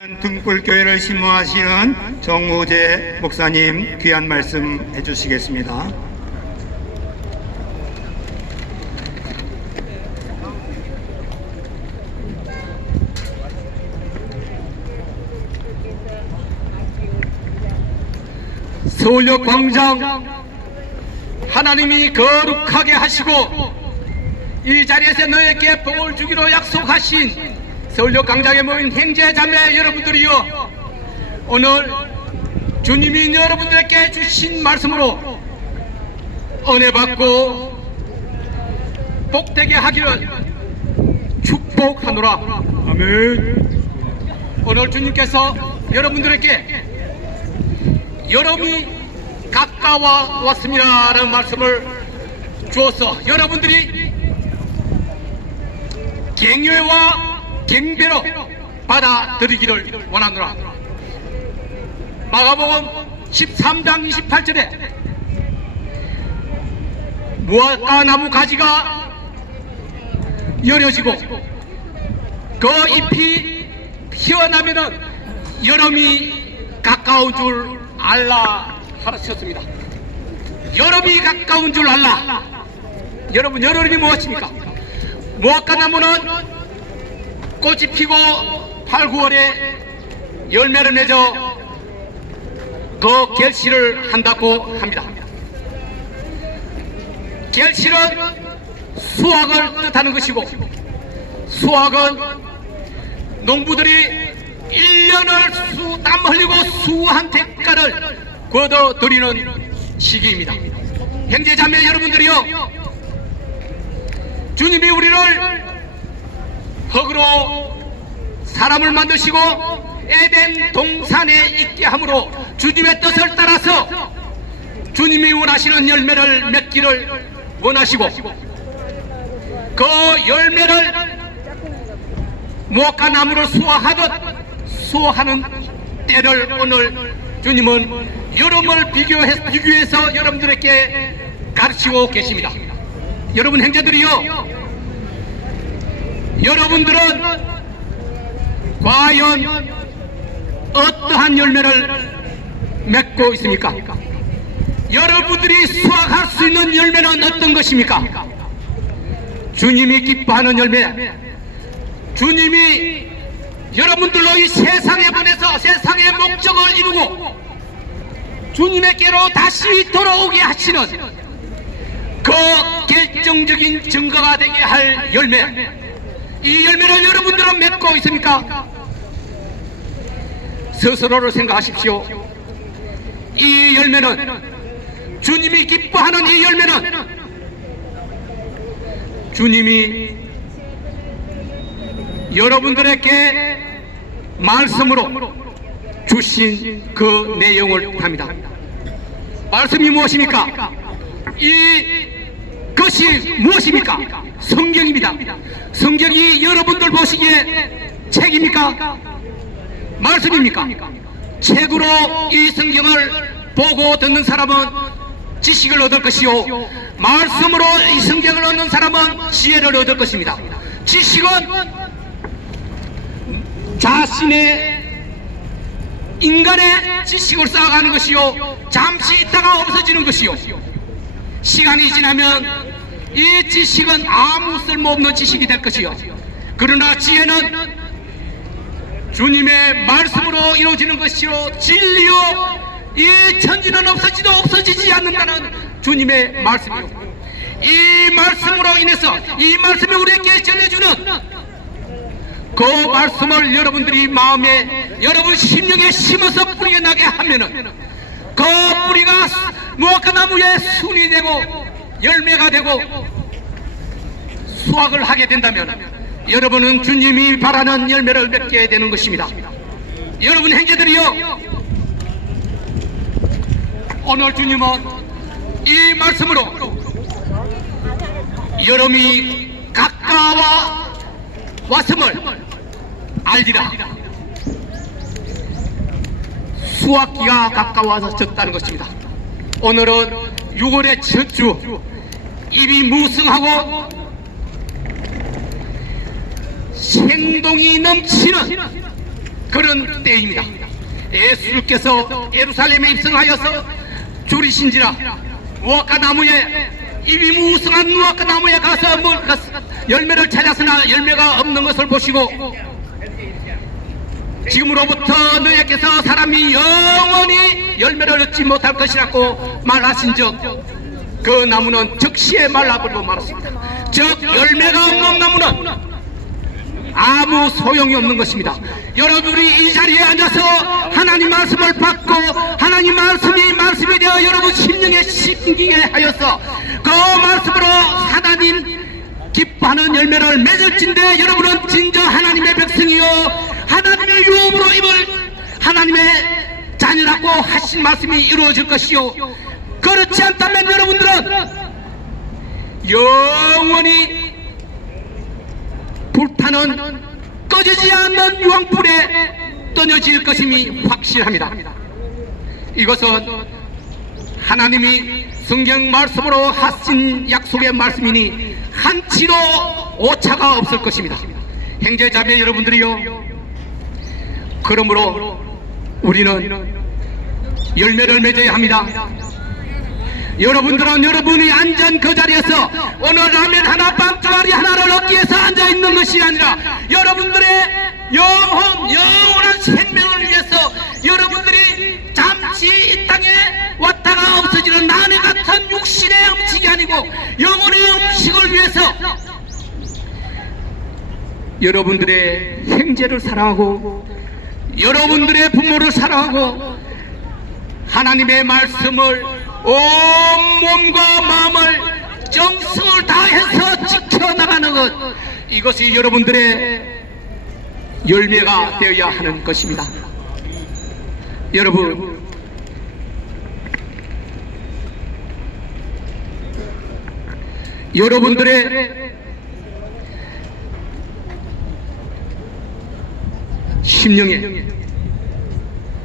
등불교회를 심무하시는 정우재 목사님 귀한 말씀 해주시겠습니다. 서울역 광장 하나님이 거룩하게 하시고 이 자리에서 너에게 복을 주기로 약속하신 서울역 광장에 모인 형제 자매 여러분들이여, 오늘 주님이 여러분들에게 주신 말씀으로 은혜 받고 복되게 하기를 축복하노라. 아멘. 오늘 주님께서 여러분들에게 여름이 가까워 왔습니다 라는 말씀을 주어서 여러분들이 갱요와 경배로 받아들이기를 원하노라. 마가복음 13장 28절에 무화과 나무 가지가 여려지고 그 잎이 피어나면은 여름이 가까운 줄 알라 하셨습니다. 여름이 가까운 줄 알라. 여러분, 여름이 무엇입니까? 무화과 나무는 꽃이 피고 8, 9월에 열매를 맺어 그 결실을 한다고 합니다. 결실은 수확을 뜻하는 것이고, 수확은 농부들이 1년을 땀 흘리고 수한 대가를 거둬들이는 시기입니다. 형제자매 여러분들이요, 주님이 우리를 흙으로 사람을 만드시고 에덴 동산에 있게 함으로 주님의 뜻을 따라서 주님이 원하시는 열매를 맺기를 원하시고, 그 열매를 무화과 나무를 수확하는 때를 오늘 주님은 여름을 비교해서 여러분들에게 가르치고 계십니다. 여러분 형제들이요, 여러분들은 과연 어떠한 열매를 맺고 있습니까? 여러분들이 수확할 수 있는 열매는 어떤 것입니까? 주님이 기뻐하는 열매, 주님이 여러분들로 이 세상에 보내서 세상의 목적을 이루고 주님에게로 다시 돌아오게 하시는 그 결정적인 증거가 되게 할 열매, 이 열매를 여러분들은 맺고 있습니까? 스스로를 생각하십시오. 이 열매는, 주님이 기뻐하는 이 열매는 주님이 여러분들에게 말씀으로 주신 그 내용을 합니다. 말씀이 무엇입니까? 이것이 무엇입니까? 성경입니다. 성경이 여러분들 보시기에 책입니까? 말씀입니까? 책으로 이 성경을 보고 듣는 사람은 지식을 얻을 것이요, 말씀으로 이 성경을 얻는 사람은 지혜를 얻을 것입니다. 지식은 자신의 인간의 지식을 쌓아가는 것이요, 잠시 있다가 없어지는 것이요, 시간이 지나면 이 지식은 아무 쓸모없는 지식이 될 것이요, 그러나 지혜는 주님의 말씀으로 이루어지는 것이요, 진리요, 이 천지는 없어지도 없어지지 않는다는 주님의 말씀이요, 이 말씀으로 인해서 이 말씀이 우리에게 전해주는 그 말씀을 여러분들이 마음에, 여러분 심령에 심어서 뿌리가 나게 하면은 그 뿌리가 무화과 나무의 순이 되고 열매가 되고 수확을 하게 된다면 여러분은 주님이 바라는 열매를 맺게 되는 것입니다. 여러분 형제들이요, 오늘 주님은 이 말씀으로 여름이 가까워 왔음을 알리라. 수확기가 가까워졌다는 것입니다. 오늘은 6월의 첫 주, 입이 무성하고 생동이 넘치는 그런 때입니다. 예수께서 예루살렘에 입성하여서 줄이신지라 무화과 나무에 입이 무성한 무화과 나무에 가서 열매를 찾았으나 열매가 없는 것을 보시고 지금으로부터 너희에게서 사람이 영원히 열매를 얻지 못할 것이라고 말하신즉 그 나무는 즉시에 말라버리고 말았습니다. 즉 열매가 없는 나무는 아무 소용이 없는 것입니다. 여러분이 이 자리에 앉아서 하나님 말씀을 받고 하나님 말씀이 되어 여러분 심령에 심기게 하여서 그 말씀으로 하나님 기뻐하는 열매를 맺을진데 여러분은 진정 하나님의 백성이요 하나님의 유업으로 임을 하나님의 자녀라고 하신 말씀이 이루어질 것이요 그렇지 않다면 여러분들은 영원히 불타는 꺼지지 않는 유황불에 떠내질 것임이 확실합니다. 이것은 하나님이 성경 말씀으로 하신 약속의 말씀이니 한치도 오차가 없을 것입니다. 형제자매 여러분들이요, 그러므로 우리는 열매를 맺어야 합니다. 여러분들은 여러분이 앉은 그 자리에서 오늘 라면 하나 빵조가리 하나를 얻기 위해서 앉아있는 것이 아니라 여러분들의 영원한 생명을 위해서 여러분들이 잠시 이 땅에 왔다가 없어지는 나네 같은 육신의 음식이 아니고 영혼의 음식을 위해서 여러분들의 형제를 사랑하고 여러분들의 부모를 사랑하고 하나님의 말씀을 온 몸과 마음을 정성을 다해서 지켜나가는 것, 이것이 여러분들의 열매가 되어야 하는 것입니다. 여러분, 여러분들의 심령에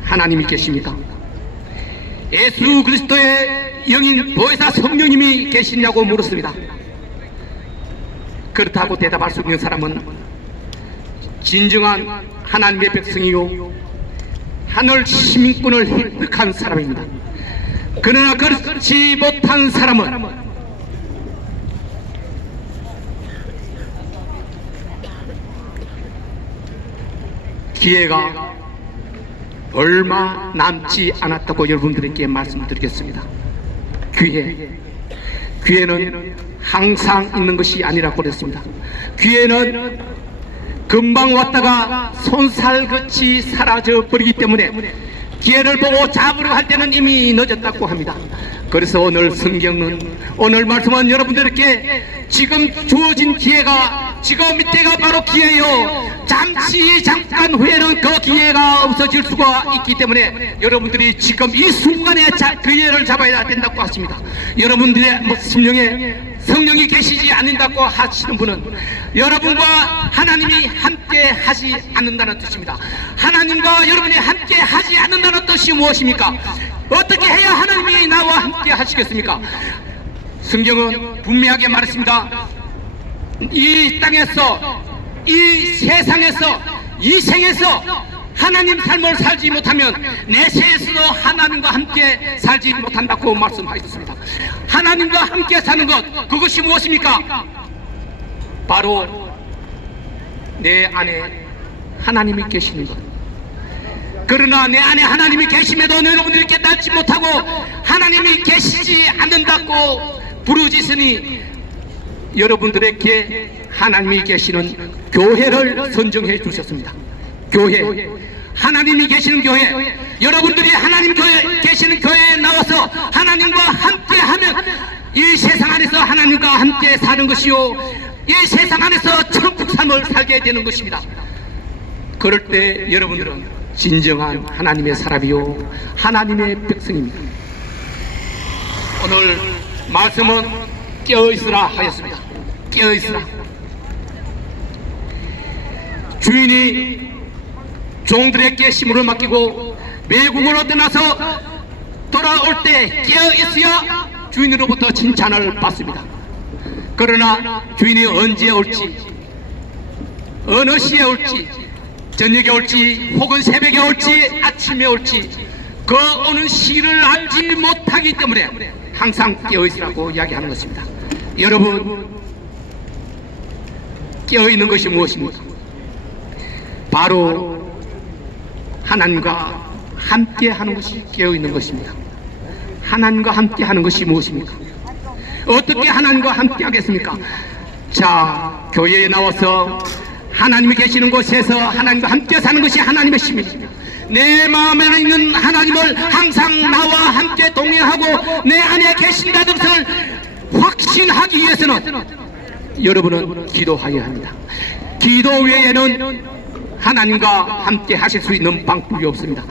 하나님이 계십니까? 예수 그리스도의 영인 보혜사 성령님이 계시냐고 물었습니다. 그렇다고 대답할 수 있는 사람은 진정한 하나님의 백성이요 하늘 시민권을 획득한 사람입니다. 그러나 그렇지 못한 사람은 기회가 얼마 남지 않았다고 여러분들에게 말씀드리겠습니다. 기회는 항상 있는 것이 아니라고 그랬습니다. 기회는 금방 왔다가 손살같이 사라져 버리기 때문에 기회를 보고 잡으려 할 때는 이미 늦었다고 합니다. 그래서 오늘 성경은, 오늘 말씀은 여러분들에게 지금 주어진 기회가, 지금 이때가 바로 기회요, 잠깐 후에는 그 기회가 없어질 수가 있기 때문에 여러분들이 지금 이 순간에 기회를 잡아야 된다고 하십니다. 여러분들의 심령에 성령이 계시지 않는다고 하시는 분은 여러분과 하나님이 함께 하지 않는다는 뜻입니다. 하나님과 여러분이 함께 하지 않는다는 뜻이 무엇입니까? 어떻게 해야 하나님이 나와 함께 하시겠습니까? 성경은 분명하게 말했습니다. 이 땅에서, 이 세상에서, 이 생에서 하나님 삶을 살지 못하면 내세에서도 하나님과 함께 살지 못한다고 말씀하셨습니다. 하나님과 함께 사는 것, 그것이 무엇입니까? 바로 내 안에 하나님이 계시는 것. 그러나 내 안에 하나님이 계심에도 여러분들이 깨닫지 못하고 하나님이 계시지 않는다고 부르짖으니 여러분들에게 하나님이 계시는 교회를 선정해 주셨습니다. 교회, 하나님이 계시는 교회, 여러분들이 하나님 교회 계시는 교회에 나와서 하나님과 함께하면 이 세상 안에서 하나님과 함께 사는 것이요, 이 세상 안에서 천국 삶을 살게 되는 것입니다. 그럴 때 여러분들은 진정한 하나님의 사람이요 하나님의 백성입니다. 오늘 말씀은 깨어있으라 하였습니다. 깨어있으라. 주인이 종들에게 시무를 맡기고 외국으로 떠나서 돌아올 때 깨어있어야 주인으로부터 칭찬을 받습니다. 그러나 주인이 언제 올지, 어느 시에 올지, 저녁에 올지 혹은 새벽에 올지 아침에 올지 그 오는 시를 알지 못하기 때문에 항상 깨어있으라고 이야기하는 것입니다. 여러분, 깨어있는 것이 무엇입니까? 바로 하나님과 함께 하는 것이 깨어있는 것입니다. 하나님과 함께 하는 것이 무엇입니까? 어떻게 하나님과 함께 하겠습니까? 자, 교회에 나와서 하나님이 계시는 곳에서 하나님과 함께 사는 것이 하나님의 힘입니다. 내 마음에 있는 하나님을 항상 나와 함께 동행하고 내 안에 계신다는 것을 확신하기 위해서는 여러분은 기도해야 합니다. 기도 외에는 하나님과 함께 하실 수 있는 방법이 없습니다.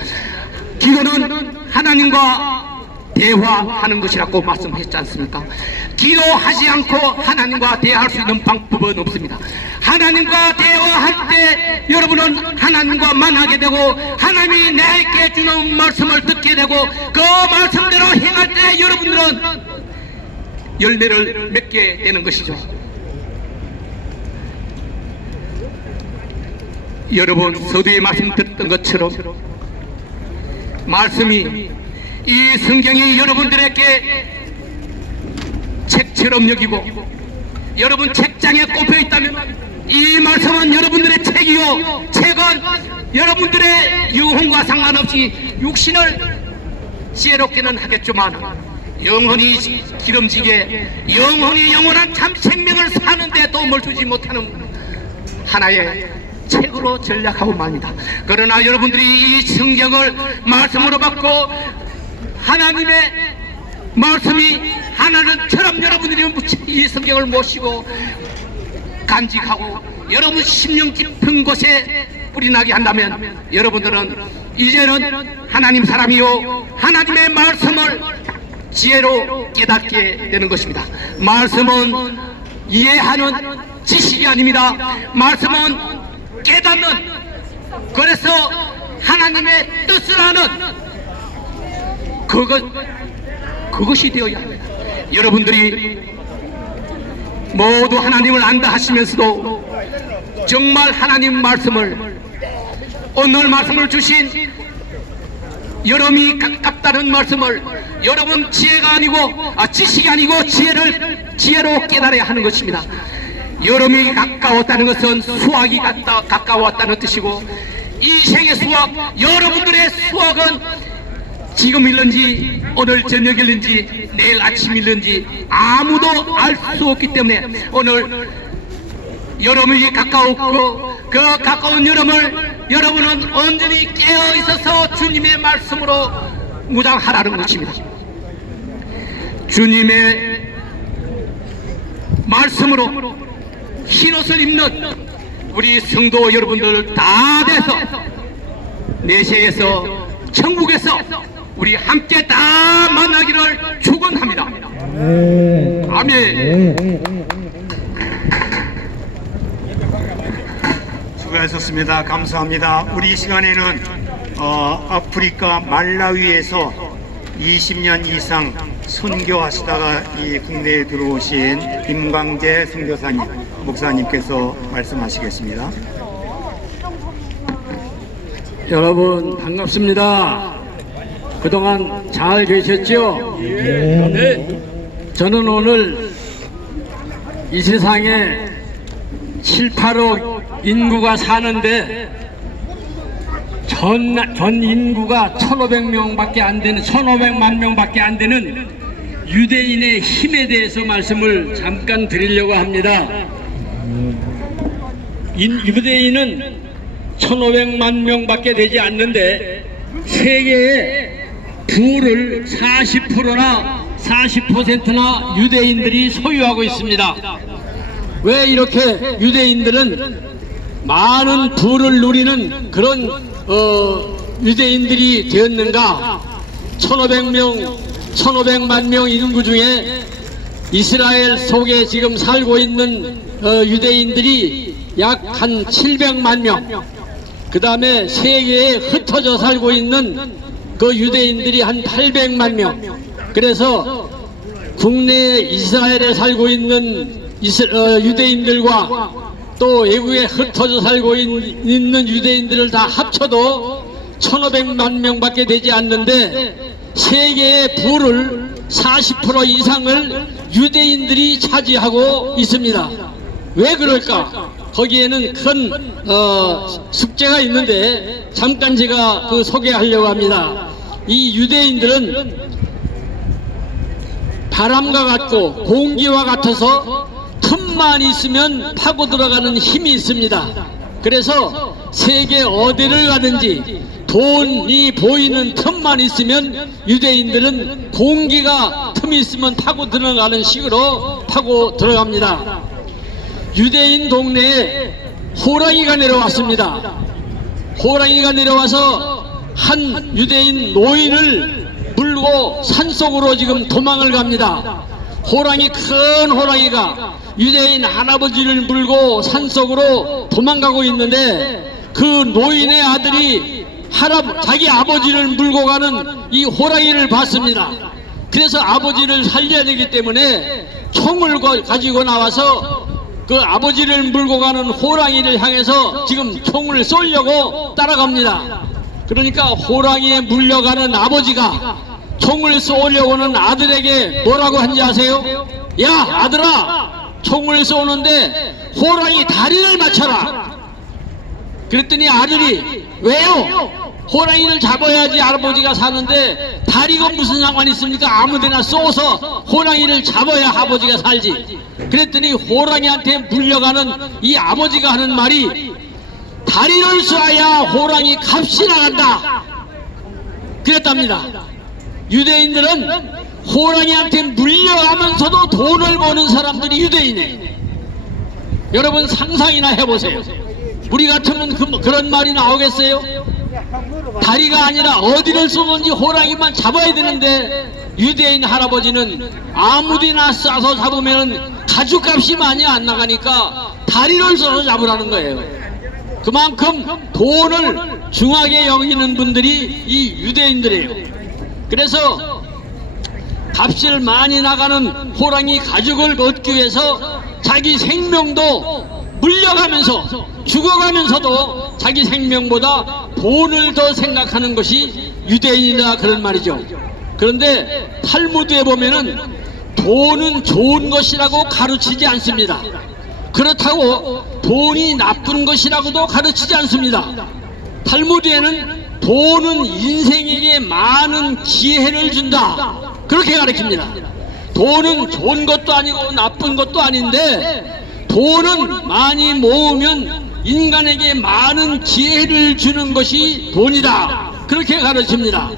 기도는 하나님과 대화하는 것이라고 말씀하셨지 않습니까? 기도하지 않고 하나님과 대화할 수 있는 방법은 없습니다. 하나님과 대화할 때 여러분은 하나님과 만나게 되고 하나님이 내게 주는 말씀을 듣게 되고 그 말씀대로 행할 때 여러분들은 열매를 맺게 되는 것이죠. 여러분, 서두에 말씀 듣던 것처럼 말씀이 이 성경이 여러분들에게 책처럼 여기고 여러분 책장에 꼽혀 있다면 이 말씀은 여러분들의 책이요, 책은 여러분들의 유흥과 상관없이 육신을 지혜롭게는 하겠지만 영혼이 기름지게 영혼이 영원한 참 생명을 사는데 도움을 주지 못하는 하나의 책으로 전략하고 맙니다. 그러나 여러분들이 이 성경을 말씀으로 받고 하나님의 말씀이 하나님처럼 여러분들이 이 성경을 모시고 간직하고 여러분 심령 깊은 곳에 뿌리나게 한다면 여러분들은 이제는 하나님 사람이요 하나님의 말씀을 지혜로 깨닫게 되는 것입니다. 말씀은 이해하는 지식이 아닙니다. 말씀은 깨닫는, 그래서 하나님의 뜻을 아는 그것이 되어야 합니다. 여러분들이 모두 하나님을 안다 하시면서도 정말 하나님 말씀을 오늘 말씀을 주신 여러분이 가깝다는 말씀을 여러분 지혜가 아니고 지식이 아니고 지혜로 깨달아야 하는 것입니다. 여러분이 가까웠다는 것은 수학이 가까웠다는 뜻이고 이 생의 수학, 여러분들의 수학은 지금 읽는지 오늘 저녁 읽는지 내일 아침 읽는지 아무도 알 수 없기 때문에 오늘 여러분이 가까웠고 그 가까운 여러분은 온전히 깨어 있어서 주님의 말씀으로 무장하라는 것입니다. 주님의 말씀으로 흰옷을 입는 우리 성도 여러분들 다 돼서 내세에서 천국에서 우리 함께 다 만나기를 축원합니다. 아멘. 수고하셨습니다. 감사합니다. 우리 이 시간에는 아프리카 말라위에서 20년 이상 선교하시다가 이 국내에 들어오신 김광재 선교사님, 목사님께서 말씀하시겠습니다. 여러분 반갑습니다. 그동안 잘 계셨죠? 네. 저는 오늘 이 세상에 7, 8억 인구가 사는데 전 인구가 1,500명밖에 안 되는 1,500만 명밖에 안 되는 유대인의 힘에 대해서 말씀을 잠깐 드리려고 합니다. 유대인은 1,500만 명밖에 되지 않는데 세계의 부를 40%나 40%나 유대인들이 소유하고 있습니다. 왜 이렇게 유대인들은 많은 부를 누리는 그런 유대인들이 되었는가? 1,500만 명 인구 중에 이스라엘 속에 지금 살고 있는 유대인들이 약 한 700만 명, 그 다음에 세계에 흩어져 살고 있는 그 유대인들이 한 800만 명. 그래서 국내 이스라엘에 살고 있는 유대인들과 또 외국에 흩어져 살고 있는 유대인들을 다 합쳐도 1500만 명밖에 되지 않는데 세계의 부를 40% 이상을 유대인들이 차지하고 있습니다. 왜 그럴까? 거기에는 큰 숙제가 있는데 잠깐 제가 소개하려고 합니다. 이 유대인들은 바람과 같고 공기와 같아서 틈만 있으면 파고 들어가는 힘이 있습니다. 그래서 세계 어디를 가든지 돈이 보이는 틈만 있으면 유대인들은 공기가 틈이 있으면 파고 들어가는 식으로 파고 들어갑니다. 유대인 동네에 호랑이가 내려왔습니다. 호랑이가 내려와서 한 유대인 노인을 물고 산속으로 지금 도망을 갑니다. 큰 호랑이가 유대인 할아버지를 물고 산속으로 도망가고 있는데 그 노인의 아들이 자기 아버지를 물고 가는 이 호랑이를 봤습니다. 그래서 아버지를 살려야 되기 때문에 총을 가지고 나와서 그 아버지를 물고 가는 호랑이를 향해서 지금 총을 쏘려고 따라갑니다. 그러니까 호랑이에 물려가는 아버지가 총을 쏘려고는 아들에게 뭐라고 한지 아세요? 야 아들아, 총을 쏘는데 호랑이 다리를 맞춰라. 그랬더니 아들이 왜요? 호랑이를 잡아야지 아버지가 사는데 다리가 무슨 상관이 있습니까? 아무데나 쏘서 호랑이를 잡아야 아버지가 살지. 그랬더니 호랑이한테 물려가는 이 아버지가 하는 말이 다리를 쏴야 호랑이 값이 나간다 그랬답니다. 유대인들은 호랑이한테 물려가면서도 돈을 버는 사람들이 유대인이에요. 여러분 상상이나 해보세요. 우리 같으면 그런 말이 나오겠어요? 다리가 아니라 어디를 쏘든지 호랑이만 잡아야 되는데 유대인 할아버지는 아무데나 쏴서 잡으면 가죽값이 많이 안 나가니까 다리를 쏘서 잡으라는 거예요. 그만큼 돈을 중하게 여기는 분들이 이 유대인들이에요. 그래서 값을 많이 나가는 호랑이 가죽을 얻기 위해서 자기 생명도 물려가면서 죽어가면서도 자기 생명보다 돈을 더 생각하는 것이 유대인이다 그런 말이죠. 그런데 탈무드에 보면은 돈은 좋은 것이라고 가르치지 않습니다. 그렇다고 돈이 나쁜 것이라고도 가르치지 않습니다. 탈무드에는 돈은 인생에게 많은 기회를 준다 그렇게 가르칩니다. 돈은 좋은 것도 아니고 나쁜 것도 아닌데 돈은 많이 모으면 인간에게 많은 기회를 주는 것이 돈이다 그렇게 가르칩니다.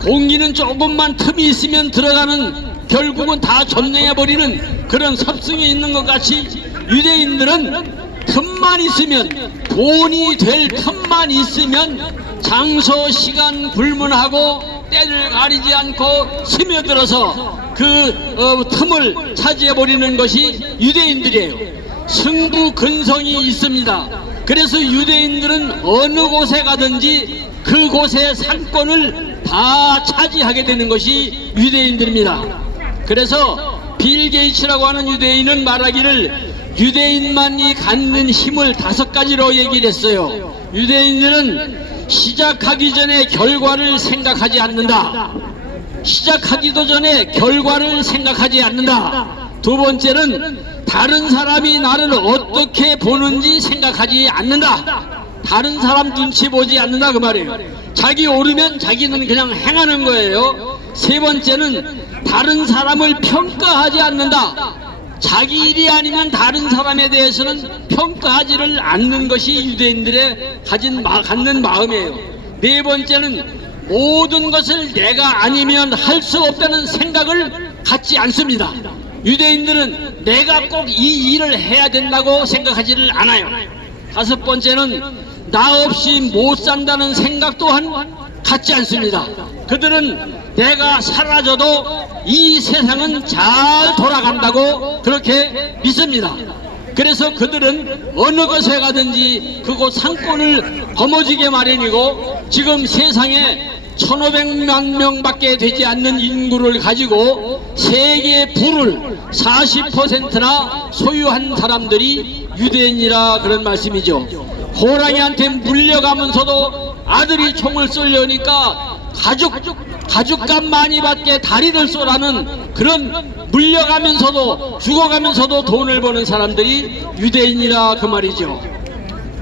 공기는 조금만 틈이 있으면 들어가는 결국은 다 점령해버리는 그런 섭승이 있는 것 같이 유대인들은 틈만 있으면 돈이 될 틈만 있으면 장소 시간 불문하고 때를 가리지 않고 스며들어서 그 틈을 차지해버리는 것이 유대인들이에요. 승부근성이 있습니다. 그래서 유대인들은 어느 곳에 가든지 그곳의 상권을 다 차지하게 되는 것이 유대인들입니다. 그래서 빌 게이츠라고 하는 유대인은 말하기를 유대인만이 갖는 힘을 5가지로 얘기를 했어요. 유대인들은 시작하기 전에 결과를 생각하지 않는다. 시작하기도 전에 결과를 생각하지 않는다. 두 번째는 다른 사람이 나를 어떻게 보는지 생각하지 않는다. 다른 사람 눈치 보지 않는다 그 말이에요. 자기 오르면 자기는 그냥 행하는 거예요. 세 번째는 다른 사람을 평가하지 않는다. 자기 일이 아니면 다른 사람에 대해서는 평가하지를 않는 것이 유대인들의 갖는 마음이에요. 네 번째는 모든 것을 내가 아니면 할 수 없다는 생각을 갖지 않습니다. 유대인들은 내가 꼭 이 일을 해야 된다고 생각하지를 않아요. 다섯 번째는 나 없이 못 산다는 생각 또한 갖지 않습니다. 그들은 내가 사라져도 이 세상은 잘 돌아간다고 그렇게 믿습니다. 그래서 그들은 어느 곳에 가든지 그곳 상권을 거머쥐게 마련이고 지금 세상에 1500만 명밖에 되지 않는 인구를 가지고 세계 부를 40%나 소유한 사람들이 유대인이라 그런 말씀이죠. 호랑이한테 물려가면서도 아들이 총을 쏠려니까 가죽값 많이 받게 다리를 쏘라는 그런 물려가면서도 죽어가면서도 돈을 버는 사람들이 유대인이라 그 말이죠.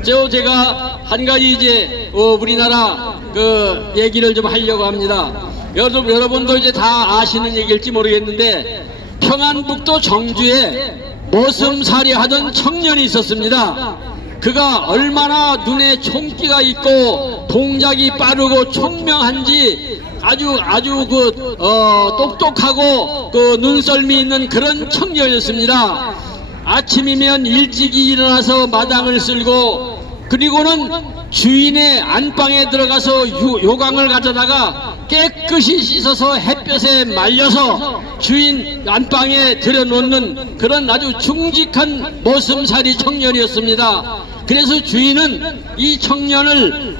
제가 한 가지 이제 우리나라 그 얘기를 좀 하려고 합니다. 여러분도 이제 다 아시는 얘기일지 모르겠는데 평안북도 정주에 머슴살이 하던 청년이 있었습니다. 그가 얼마나 눈에 총기가 있고 동작이 빠르고 총명한지 아주 똑똑하고 눈썰미 있는 그런 청년이었습니다. 아침이면 일찍이 일어나서 마당을 쓸고 그리고는 주인의 안방에 들어가서 요강을 가져다가 깨끗이 씻어서 햇볕에 말려서 주인 안방에 들여놓는 그런 아주 충직한 머슴살이 청년이었습니다. 그래서 주인은 이 청년을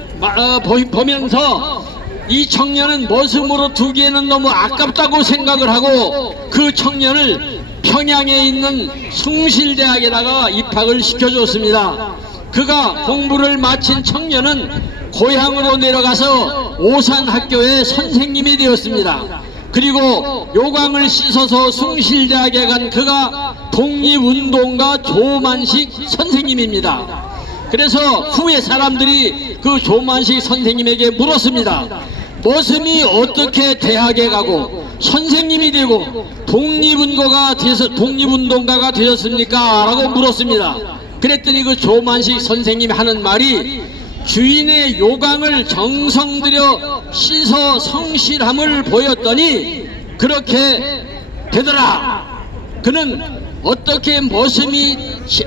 보면서 이 청년은 머슴으로 두기에는 너무 아깝다고 생각을 하고 그 청년을 평양에 있는 숭실대학에다가 입학을 시켜줬습니다. 그가 공부를 마친 청년은 고향으로 내려가서 오산학교의 선생님이 되었습니다. 그리고 요강을 씻어서 숭실대학에 간 그가 독립운동가 조만식 선생님입니다. 그래서 후에 사람들이 그 조만식 선생님에게 물었습니다. 머슴이 어떻게 대학에 가고 선생님이 되고 독립운동가가 되었습니까? 라고 물었습니다. 그랬더니 그 조만식 선생님이 하는 말이 주인의 요강을 정성 들여 씻어 성실함을 보였더니 그렇게 되더라. 그는 어떻게 머슴이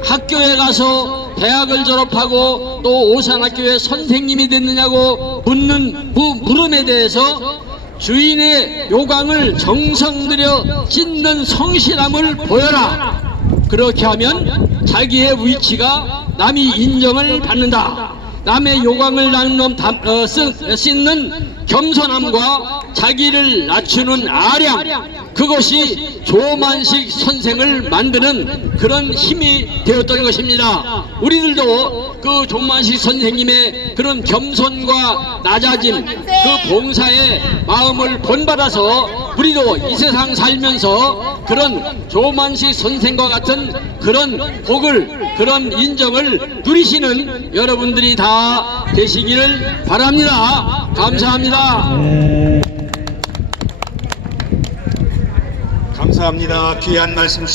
학교에 가서 대학을 졸업하고 또 오산학교의 선생님이 됐느냐고 묻는 물음에 대해서 주인의 요강을 정성 들여 찢는 성실함을 보여라. 그렇게 하면 자기의 위치가 남이 인정을 받는다. 남의 요강을 씻는 겸손함과 자기를 낮추는 아량, 그것이 조만식 선생을 만드는 그런 힘이 되었던 것입니다. 우리들도 그 조만식 선생님의 그런 겸손과 낮아짐, 그 봉사의 마음을 본받아서 우리도 이 세상 살면서 그런 조만식 선생과 같은 그런 복을, 그런 인정을 누리시는 여러분들이 다 되시기를 바랍니다. 감사합니다. 감사합니다. 귀한 말씀